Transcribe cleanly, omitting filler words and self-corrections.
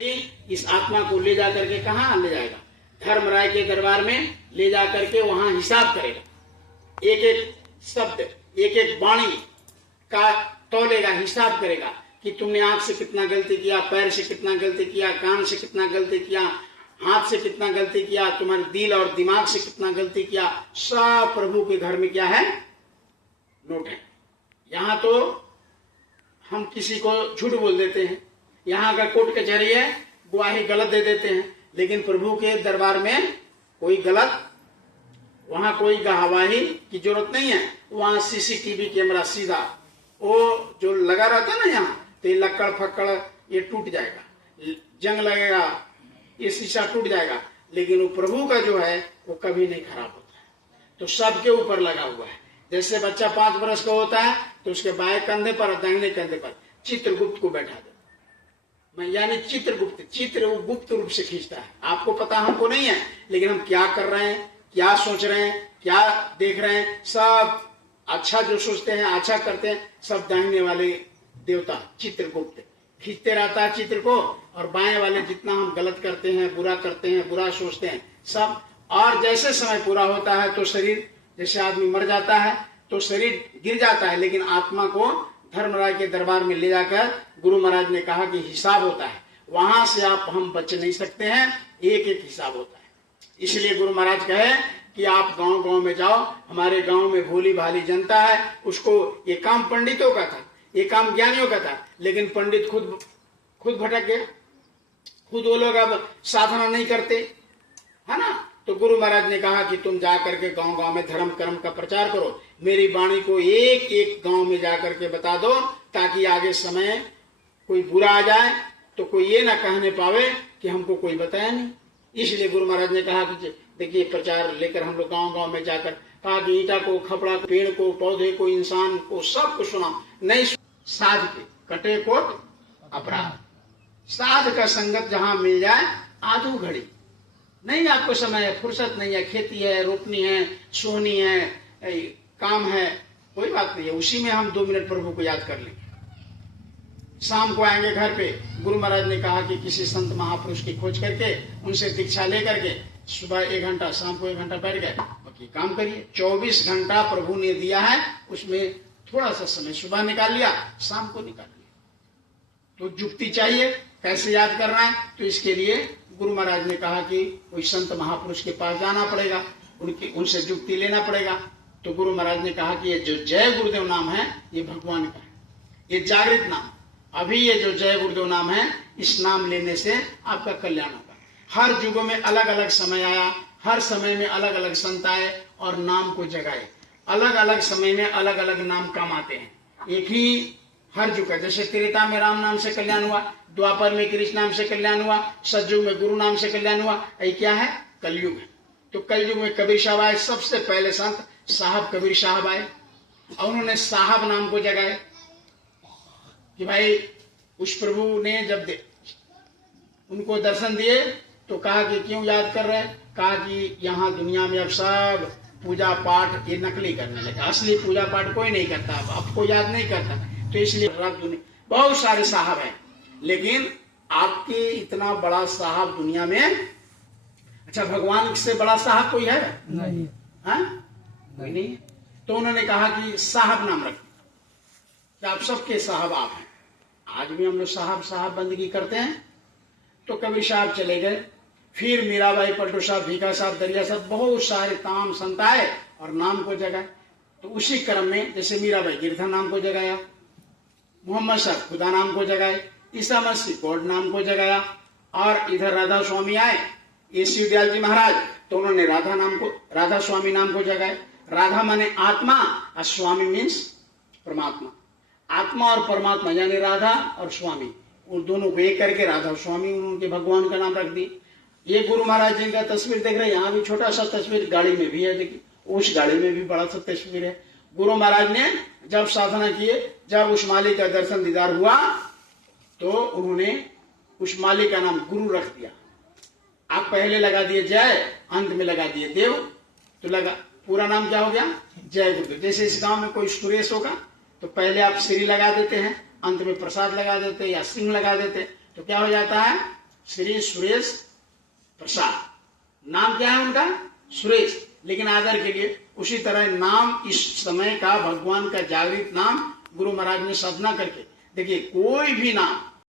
इस आत्मा को ले जा करके कहाँ ले जाएगा? धर्मराय के दरबार में ले जा करके वहां हिसाब करेगा। एक एक शब्द, एक एक वाणी का तौलेगा, हिसाब करेगा कि तुमने आंख से कितना गलती किया, पैर से कितना गलती किया, कान से कितना गलती किया, हाथ से कितना गलती किया, तुम्हारे दिल और दिमाग से कितना गलती किया। सब प्रभु के घर में क्या है? नोट है। यहाँ तो हम किसी को झूठ बोल देते हैं, यहाँ का कोर्ट कचहरी है, गवाही गलत दे देते हैं, लेकिन प्रभु के दरबार में कोई गलत, वहां कोई गवाही की जरूरत नहीं है। वहां सीसीटीवी कैमरा सीधा वो जो लगा रहता है ना, यहाँ तो ये लक्कड़ फक्कड़ ये टूट जाएगा, जंग लगेगा, ये शीशा टूट जाएगा, लेकिन वो प्रभु का जो है वो कभी नहीं खराब होता है। तो सबके ऊपर लगा हुआ है। जैसे बच्चा 5 वर्ष का होता है तो उसके बाएं कंधे पर, दाहिने कंधे पर चित्रगुप्त को बैठा दो। मैं यानी चित्रगुप्त, चित्र वो गुप्त रूप से खींचता है। आपको पता, हमको नहीं है, लेकिन हम क्या कर रहे हैं, क्या सोच रहे हैं, क्या देख रहे हैं, सब अच्छा जो सोचते हैं, अच्छा करते हैं, सब दाहिने वाले देवता चित्रगुप्त खींचते रहता है चित्र को, और बाएं वाले जितना हम गलत करते हैं, बुरा करते हैं, बुरा सोचते हैं सब। और जैसे समय पूरा होता है तो शरीर, जैसे आदमी मर जाता है तो शरीर गिर जाता है, लेकिन आत्मा को धर्मराज के दरबार में ले जाकर गुरु महाराज ने कहा कि हिसाब होता है, वहां से आप हम बच नहीं सकते हैं, एक एक हिसाब होता है। इसलिए गुरु महाराज कहे कि आप गांव गांव में जाओ। हमारे गांव में भोली भाली जनता है, उसको ये काम पंडितों का था, ये काम ज्ञानियों का था, लेकिन पंडित खुद भटक गया, खुद वो लोग अब साधना नहीं करते है ना। तो गुरु महाराज ने कहा कि तुम जा करके गांव गांव में धर्म कर्म का प्रचार करो, मेरी वाणी को एक एक गांव में जाकर के बता दो, ताकि आगे समय कोई बुरा आ जाए तो कोई ये ना कहने पावे कि हमको कोई बताया नहीं। इसलिए गुरु महाराज ने कहा कि देखिए, प्रचार लेकर हम लोग गांव गांव में जाकर कहा कि ईटा को, खपड़ा को, पेड़ को, पौधे को, इंसान को, सबको सुना। नहीं साध के कटे कोट अपराध, साध का संगत जहां मिल जाए आधू घड़ी नहीं, आपको समय है, फुर्सत नहीं है, खेती है, रोपनी है, सोहनी है, काम है, कोई बात नहीं है, उसी में हम 2 मिनट प्रभु को याद कर लेंगे। शाम को आएंगे घर पे। गुरु महाराज ने कहा कि किसी संत महापुरुष की खोज करके उनसे दीक्षा लेकर के सुबह 1 घंटा, शाम को 1 घंटा बैठ गए, बाकी काम करिए। 24 घंटा प्रभु ने दिया है, उसमें थोड़ा सा समय सुबह निकाल लिया, शाम को निकाल लिया। तो जुक्ति चाहिए, कैसे याद करना है, तो इसके लिए गुरु महाराज ने कहा कि कोई संत महापुरुष के पास जाना पड़ेगा, उनसे जुक्ति लेना पड़ेगा। तो गुरु महाराज ने कहा कि ये जो जय गुरुदेव नाम है ये भगवान का है, ये जागृत नाम। अभी ये जो जय गुरुदेव नाम है, इस नाम लेने से आपका कल्याण होगा। हर युगों में अलग अलग समय आया, हर समय में अलग अलग संत आए और नाम को जगाए। अलग अलग समय में अलग अलग नाम काम आते हैं, एक ही हर युग का। जैसे त्रेता में राम नाम से कल्याण हुआ, द्वापर में कृष्ण नाम से कल्याण हुआ, सतयुग में गुरु नाम से कल्याण हुआ। ये क्या है? कलयुग है। तो कलयुग में कबीर साहब आए, सबसे पहले संत साहब कबीर साहब आए, और उन्होंने साहब नाम को जगाए कि भाई उस प्रभु ने जब उनको दर्शन दिए तो कहा कि क्यों याद कर रहे? कहा कि यहाँ दुनिया में अब सब पूजा पाठ ये नकली करने लगे, असली पूजा पाठ कोई नहीं करता, अब कोई याद नहीं करता। तो इसलिए बहुत सारे साहब हैं, लेकिन आपके इतना बड़ा साहब दुनिया में, अच्छा भगवान से बड़ा साहब कोई है? नहीं है, कोई नहीं। तो उन्होंने कहा कि साहब नाम रख, आप सबके साहब आप हैं। आज भी हम लोग साहब साहब बंदगी करते हैं। तो कबीर साहब चले गए, फिर मीराबाई, पलटू साहब, भीखा साहब, दरिया साहब, बहुत सारे तमाम संत आए और नाम को जगाए। तो उसी क्रम में जैसे मीराबाई गिरधर नाम को जगाया, मोहम्मद साहब खुदा नाम को जगाए, ईसा मसीह गॉड नाम को जगाया, और इधर राधा स्वामी आए, एसी दयाल जी महाराज, तो उन्होंने राधा स्वामी नाम को जगाए। राधा माने आत्मा और स्वामी मीन्स परमात्मा। आत्मा और परमात्मा यानी राधा और स्वामी, उन दोनों को एक करके राधा स्वामी उनके भगवान का नाम रख दी। ये गुरु महाराज जी का तस्वीर देख रहे हैं, यहाँ भी छोटा सा तस्वीर गाड़ी में भी है, देखिए उस गाड़ी में भी बड़ा सा तस्वीर है। गुरु महाराज ने जब साधना किए, जब उस मालिक का दर्शन दीदार हुआ, तो उन्होंने उस मालिक का नाम गुरु रख दिया। आप पहले लगा दिए जय, अंत में लगा दिए देव, तो लगा पूरा नाम क्या हो गया? जय गुरुदेव। जैसे इस गांव में कोई सुरेश होगा तो पहले आप श्री लगा देते हैं, अंत में प्रसाद लगा देते या सिंह लगा देते, तो क्या हो जाता है? श्री सुरेश प्रसाद, नाम क्या है उनका? सुरेश, लेकिन आदर के लिए। उसी तरह नाम इस समय का भगवान का जागृत नाम गुरु महाराज ने साधना करके, देखिए कोई भी नाम